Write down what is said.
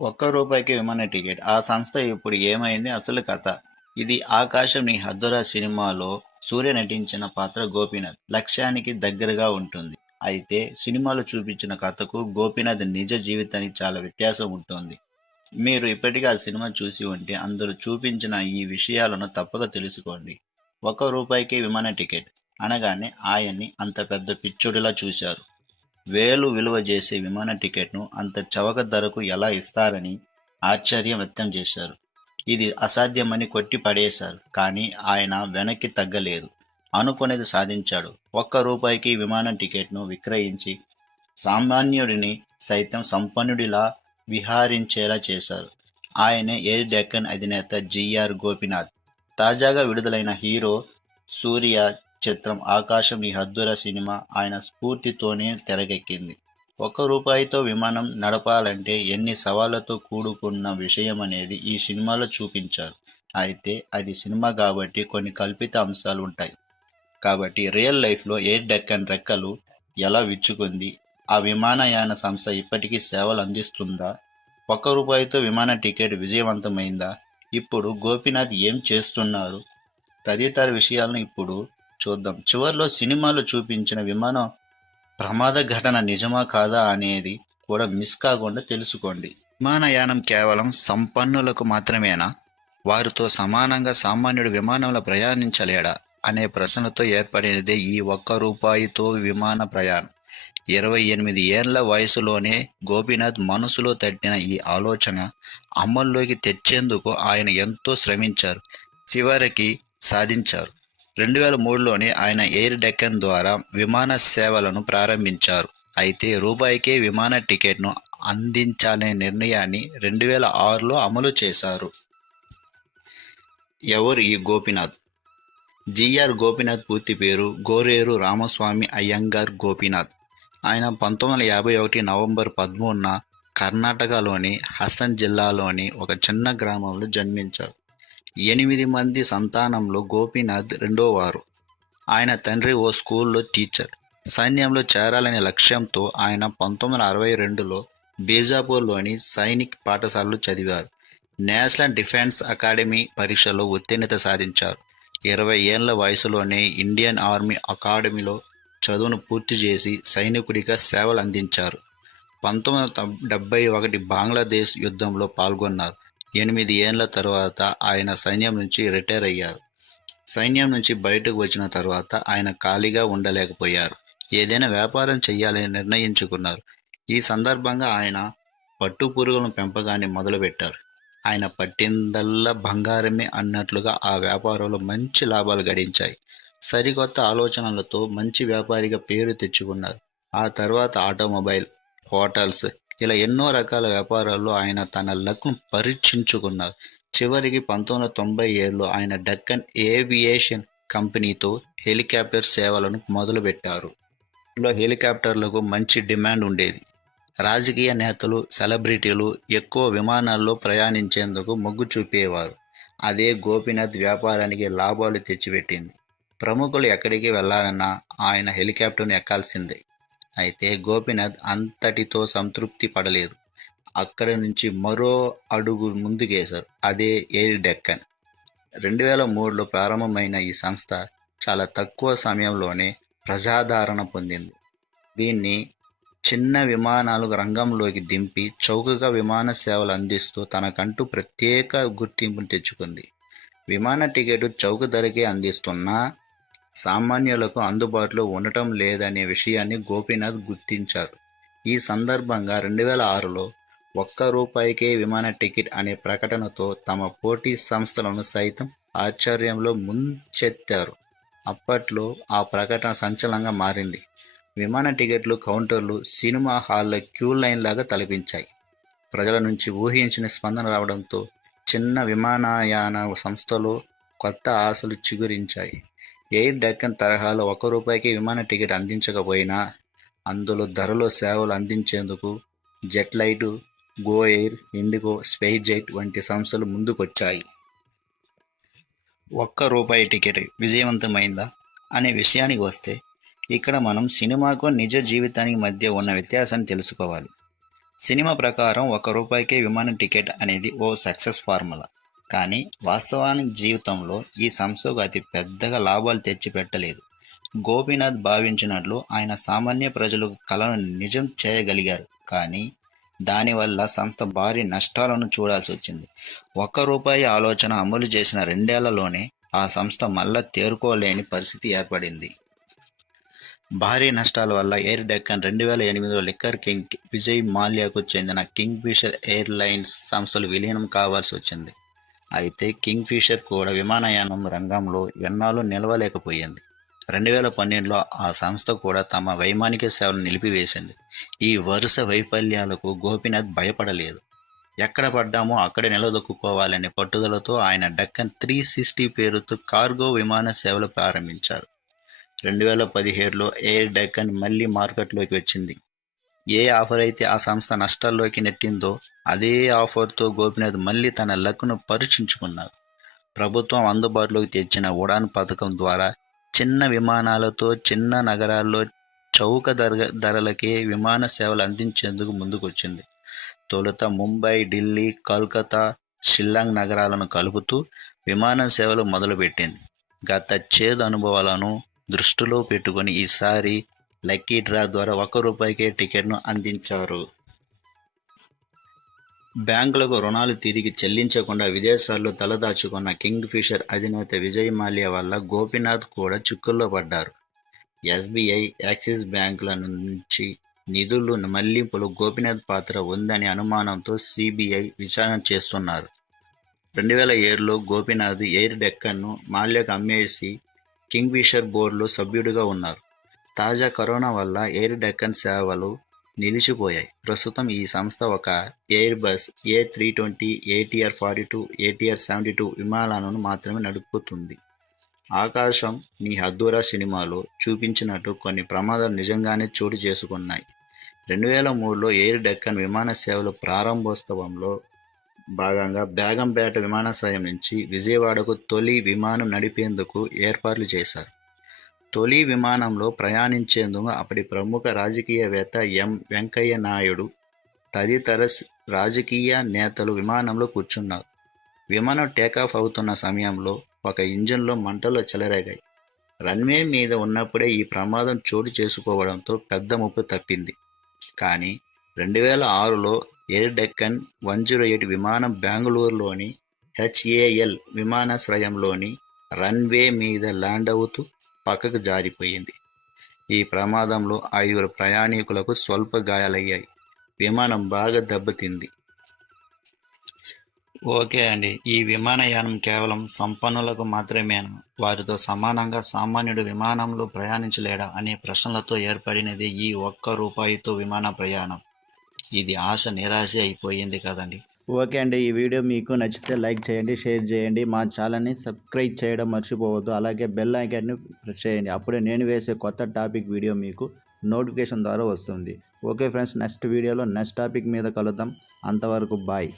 ఒక్క రూపాయికి విమాన టికెట్. ఆ సంస్థ ఇప్పుడు ఏమైంది అసలు కథ? ఇది 'ఆకాశం నీ హద్దురా' సినిమాలో సూర్య నటించిన పాత్ర గోపీనాథ్. లక్ష్యానికి దగ్గరగా ఉంటుంది. అయితే సినిమాలో చూపించిన కథకు, గోపీనాథ్ నిజ జీవితానికి చాలా వ్యత్యాసం ఉంటుంది. మీరు ఇప్పటికే ఆ సినిమా చూసి ఉంటే అందులో చూపించిన ఈ విషయాలను తప్పక తెలుసుకోండి. ఒక్క రూపాయికి విమాన టికెట్ అనగానే ఆయన్ని అంత పెద్ద పిచ్చోడిలా చూశారు. వేలు విలువ చేసే విమాన టికెట్ను అంత చవక ధరకు ఎలా ఇస్తారని ఆశ్చర్యం వ్యక్తం చేశారు. ఇది అసాధ్యమని కొట్టి పడేశారు. కానీ ఆయన వెనక్కి తగ్గలేదు. అనుకునేది సాధించాడు. ఒక్క రూపాయికి విమాన టికెట్ను విక్రయించి సామాన్యుడిని సైతం సంపన్నుడిలా విహరించేలా చేశారు. ఆయనే ఎయిర్ డెక్కన్ అధినేత జిఆర్ గోపీనాథ్. తాజాగా విడుదలైన హీరో సూర్య చిత్రం 'ఆకాశం నీ హద్దురా' సినిమా ఆయన స్ఫూర్తితోనే తెరకెక్కింది. ఒక్క రూపాయితో విమానం నడపాలంటే ఎన్ని సవాళ్లతో కూడుకున్న విషయమనేది ఈ సినిమాలో చూపించారు. అయితే అది సినిమా కాబట్టి కొన్ని కల్పిత అంశాలు ఉంటాయి. కాబట్టి రియల్ లైఫ్లో ఎయిర్ డెక్కన్ రెక్కలు ఎలా విచ్చుకుంది? ఆ విమానయాన సంస్థ ఇప్పటికీ సేవలు అందిస్తుందా? ఒక్క రూపాయితో విమాన టికెట్ విజయవంతమైందా? ఇప్పుడు గోపీనాథ్ ఏం చేస్తున్నారు? తదితర విషయాలను ఇప్పుడు చూద్దాం. చివర్లో సినిమాలో చూపించిన విమానం ప్రమాద ఘటన నిజమా కాదా అనేది కూడా మిస్ కాకుండా తెలుసుకోండి. విమానయానం కేవలం సంపన్నులకు మాత్రమేనా? వారితో సమానంగా సామాన్యుడు విమానంలో ప్రయాణించలేడా అనే ప్రశ్నతో ఏర్పడినదే ఈ ఒక్క రూపాయితో విమాన ప్రయాణం. 28 ఏళ్ల వయసులోనే గోపీనాథ్ మనసులో తట్టిన ఈ ఆలోచన అమల్లోకి తెచ్చేందుకు ఆయన ఎంతో శ్రమించారు. చివరికి సాధించారు. 2003లోనే ఆయన ఎయిర్ డెక్కన్ ద్వారా విమాన సేవలను ప్రారంభించారు. అయితే రూపాయికే విమాన టికెట్ను అందించాలనే నిర్ణయాన్ని 2006లో అమలు చేశారు. ఎవరు ఈ గోపీనాథ్? జిఆర్ గోపీనాథ్ పూర్తి పేరు గోరేరు రామస్వామి అయ్యంగార్ గోపీనాథ్. ఆయన 1951 నవంబర్ 13న కర్ణాటకలోని హసన్ జిల్లాలోని ఒక చిన్న గ్రామంలో జన్మించారు. 8 మంది సంతానంలో గోపీనాథ్ రెండోవారు. ఆయన తండ్రి ఓ స్కూల్లో టీచర్. సైన్యంలో చేరాలనే లక్ష్యంతో ఆయన 1962లో బీజాపూర్లోని సైనిక్ పాఠశాలలో చదివారు. నేషనల్ డిఫెన్స్ అకాడమీ పరీక్షలో ఉత్తీర్ణత సాధించారు. 20 ఏళ్ల వయసులోనే ఇండియన్ ఆర్మీ అకాడమీలో చదువును పూర్తి చేసి సైనికుడిగా సేవలు అందించారు. 1971 బంగ్లాదేశ్ యుద్ధంలో పాల్గొన్నారు. 8 ఏళ్ల తర్వాత ఆయన సైన్యం నుంచి రిటైర్ అయ్యారు. సైన్యం నుంచి బయటకు వచ్చిన తర్వాత ఆయన ఖాళీగా ఉండలేకపోయారు. ఏదైనా వ్యాపారం చేయాలని నిర్ణయించుకున్నారు. ఈ సందర్భంగా ఆయన పట్టుపురుగుల పెంపకాన్ని మొదలుపెట్టారు. ఆయన పట్టిందల్లా బంగారమే అన్నట్లుగా ఆ వ్యాపారంలో మంచి లాభాలు గడించాయి. సరికొత్త ఆలోచనలతో మంచి వ్యాపారిగా పేరు తెచ్చుకున్నారు. ఆ తర్వాత ఆటోమొబైల్, హోటల్స్ ఇలా ఎన్నో రకాల వ్యాపారాల్లో ఆయన తన లక్ను పరీక్షించుకున్నారు. చివరికి 1997లో ఆయన డక్కన్ ఏవియేషన్ కంపెనీతో హెలికాప్టర్ సేవలను మొదలుపెట్టారు. లో హెలికాప్టర్లకు మంచి డిమాండ్ ఉండేది. రాజకీయ నేతలు, సెలబ్రిటీలు ఎక్కువ విమానాల్లో ప్రయాణించేందుకు మొగ్గు చూపేవారు. అదే గోపీనాథ్ వ్యాపారానికి లాభాలు తెచ్చిపెట్టింది. ప్రముఖులు ఎక్కడికి వెళ్లాలన్నా ఆయన హెలికాప్టర్ను ఎక్కాల్సిందే. అయితే గోపీనాథ్ అంతటితో సంతృప్తి పడలేదు. అక్కడి నుంచి మరో అడుగు ముందుకేశారు. అదే ఎయిర్ డెక్కన్. 2003లో ప్రారంభమైన ఈ సంస్థ చాలా తక్కువ సమయంలోనే ప్రజాదరణ పొందింది. దీన్ని చిన్న విమానాలు రంగంలోకి దింపి చౌకగా విమాన సేవలు అందిస్తూ తనకంటూ ప్రత్యేక గుర్తింపును తెచ్చుకుంది. విమాన టికెట్ చౌక ధరకే అందిస్తున్నా సామాన్యులకు అందుబాటులో ఉండటం లేదనే విషయాన్ని గోపీనాథ్ గుర్తించారు. ఈ సందర్భంగా 2006లో ఒక్క రూపాయికే విమాన టికెట్ అనే ప్రకటనతో తమ పోటీ సంస్థలను సైతం ఆశ్చర్యంలో ముంచెత్తారు. అప్పట్లో ఆ ప్రకటన సంచలనంగా మారింది. విమాన టికెట్లు కౌంటర్లు సినిమా హాళ్ల క్యూ లైన్ లాగా తలపించాయి. ప్రజల నుంచి ఊహించిన స్పందన రావడంతో చిన్న విమానయాన సంస్థలో కొత్త ఆశలు చిగురించాయి. ఎయిర్ డెక్కన్ తరహాలో ఒక్క రూపాయికి విమాన టికెట్ అందించకపోయినా అందులో ధరలో సేవలు అందించేందుకు jet light, go air, IndiGo, spice jet వంటి సంస్థలు ముందుకొచ్చాయి. ఒక్క రూపాయి టికెట్ విజయవంతమైందా అనే విషయానికి వస్తే ఇక్కడ మనం సినిమాకు నిజ జీవితానికి మధ్య ఉన్న వ్యత్యాసాన్ని తెలుసుకోవాలి. సినిమా ప్రకారం ₹1కే విమానం టికెట్ అనేది ఓ సక్సెస్ ఫార్ములా. కానీ వాస్తవానికి జీవితంలో ఈ సంస్థకు అతి పెద్దగా లాభాలు తెచ్చిపెట్టలేదు. గోపీనాథ్ భావించినట్లు ఆయన సామాన్య ప్రజలకు కలను నిజం చేయగలిగారు. కానీ దానివల్ల సంస్థ భారీ నష్టాలను చూడాల్సి వచ్చింది. ₹1 ఆలోచన అమలు చేసిన 2 ఏళ్లలోనే ఆ సంస్థ మళ్ళా తేరుకోలేని పరిస్థితి ఏర్పడింది. భారీ నష్టాల వల్ల ఎయిర్ డెక్కన్ 2008లో లిక్కర్ కింగ్ విజయ్ మాల్యాకు చెందిన కింగ్ ఫిషర్ ఎయిర్లైన్స్ సంస్థలు విలీనం కావాల్సి వచ్చింది. అయితే కింగ్ ఫిషర్ కూడా విమానయానం రంగంలో ఎన్నాళ్ళు నిలవలేకపోయింది. 2012లో ఆ సంస్థ కూడా తమ వైమానిక సేవలను నిలిపివేసింది. ఈ వరుస వైఫల్యాలకు గోపీనాథ్ భయపడలేదు. ఎక్కడ పడ్డామో అక్కడే నిలదొక్కుకోవాలనే పట్టుదలతో ఆయన డక్కన్ 360 పేరుతో కార్గో విమాన సేవలు ప్రారంభించారు. 2017లో ఎయిర్ డెక్కన్ మళ్లీ మార్కెట్లోకి వచ్చింది. ఏ ఆఫర్ అయితే ఆ సంస్థ నష్టాల్లోకి నెట్టిందో అదే ఆఫర్తో గోపీనాథ్ మళ్లీ తన లక్ను పరీక్షించుకున్నారు. ప్రభుత్వం అందుబాటులోకి తెచ్చిన ఉడాన్ పథకం ద్వారా చిన్న విమానాలతో చిన్న నగరాల్లో చౌక ధరలకే విమాన సేవలు అందించేందుకు ముందుకొచ్చింది. తొలుత ముంబై, ఢిల్లీ, కోల్కతా, షిల్లాంగ్ నగరాలను కలుపుతూ విమాన సేవలు మొదలుపెట్టింది. గత చేదు అనుభవాలను దృష్టిలో పెట్టుకుని ఈసారి లక్కీ డ్రా ద్వారా ₹1కే టికెట్ను అందించారు. బ్యాంకులకు రుణాలు తిరిగి చెల్లించకుండా విదేశాల్లో తలదాచుకున్న కింగ్ ఫిషర్ అధినేత విజయ్ మాల్యా వల్ల గోపీనాథ్ కూడా చిక్కుల్లో పడ్డారు. ఎస్బీఐ, యాక్సిస్ బ్యాంకుల నుంచి నిధులు మళ్లింపులో గోపీనాథ్ పాత్ర ఉందనే అనుమానంతో సిబిఐ విచారణ చేస్తున్నారు. 2007లో గోపీనాథ్ ఎయిర్ డెక్కన్ను మాల్యాకు అమ్మేసి కింగ్ ఫిషర్ బోర్డులో సభ్యుడిగా ఉన్నారు. తాజా కరోనా వల్ల ఎయిర్ డెక్కన్ సేవలు నిలిచిపోయాయి. ప్రస్తుతం ఈ సంస్థ ఒక air bus A320, ATR-42, ATR-72 విమానాలను మాత్రమే నడుపుతుంది. ఆకాశం నీ హద్దురా సినిమాలో చూపించినట్టు కొన్ని ప్రమాదాలు నిజంగానే చోటు చేసుకున్నాయి. 2003లో ఎయిర్ డెక్కన్ విమాన సేవల ప్రారంభోత్సవంలో భాగంగా బేగంపేట విమానాశ్రయం నుంచి విజయవాడకు తొలి విమానం నడిపేందుకు ఏర్పాట్లు చేశారు. తొలి విమానంలో ప్రయాణించేందుకు అప్పటి ప్రముఖ రాజకీయవేత్త ఎం. వెంకయ్య నాయుడు తదితర రాజకీయ నేతలు విమానంలో కూర్చున్నారు. విమానం టేకాఫ్ అవుతున్న సమయంలో ఒక ఇంజిన్లో మంటలు చెలరేగాయి. రన్వే మీద ఉన్నప్పుడే ఈ ప్రమాదం చోటు చేసుకోవడంతో పెద్ద ముప్పు తప్పింది. కానీ 2006లో ఎయిర్ డెక్కన్ 108 విమానం బెంగళూరులోని HAL విమానాశ్రయంలోని రన్వే మీద ల్యాండ్ అవుతూ పక్కకు జారిపోయింది. ఈ ప్రమాదంలో 5 ప్రయాణికులకు స్వల్ప గాయాలయ్యాయి. విమానం బాగా దెబ్బతింది. ఓకే అండి, ఈ విమానయానం కేవలం సంపన్నులకు మాత్రమేనా? వారితో సమానంగా సామాన్యుడు విమానంలో ప్రయాణించలేడా అనే ప్రశ్నలతో ఏర్పడినది ఈ ₹1తో విమాన ప్రయాణం. ఇది ఆశ నిరాశ అయిపోయింది కదండి. ఓకే అండి, ఈ వీడియో మీకు నచ్చితే లైక్ చేయండి, షేర్ చేయండి, మా ఛానల్ని సబ్స్క్రైబ్ చేయడం మర్చిపోవద్దు. అలాగే బెల్ ఐకాన్ని ప్రెస్ చేయండి. అప్పుడే నేను వేసే కొత్త టాపిక్ వీడియో మీకు నోటిఫికేషన్ ద్వారా వస్తుంది. ఓకే ఫ్రెండ్స్, నెక్స్ట్ వీడియోలో నెక్స్ట్ టాపిక్ మీద కలుద్దాం. అంతవరకు బాయ్.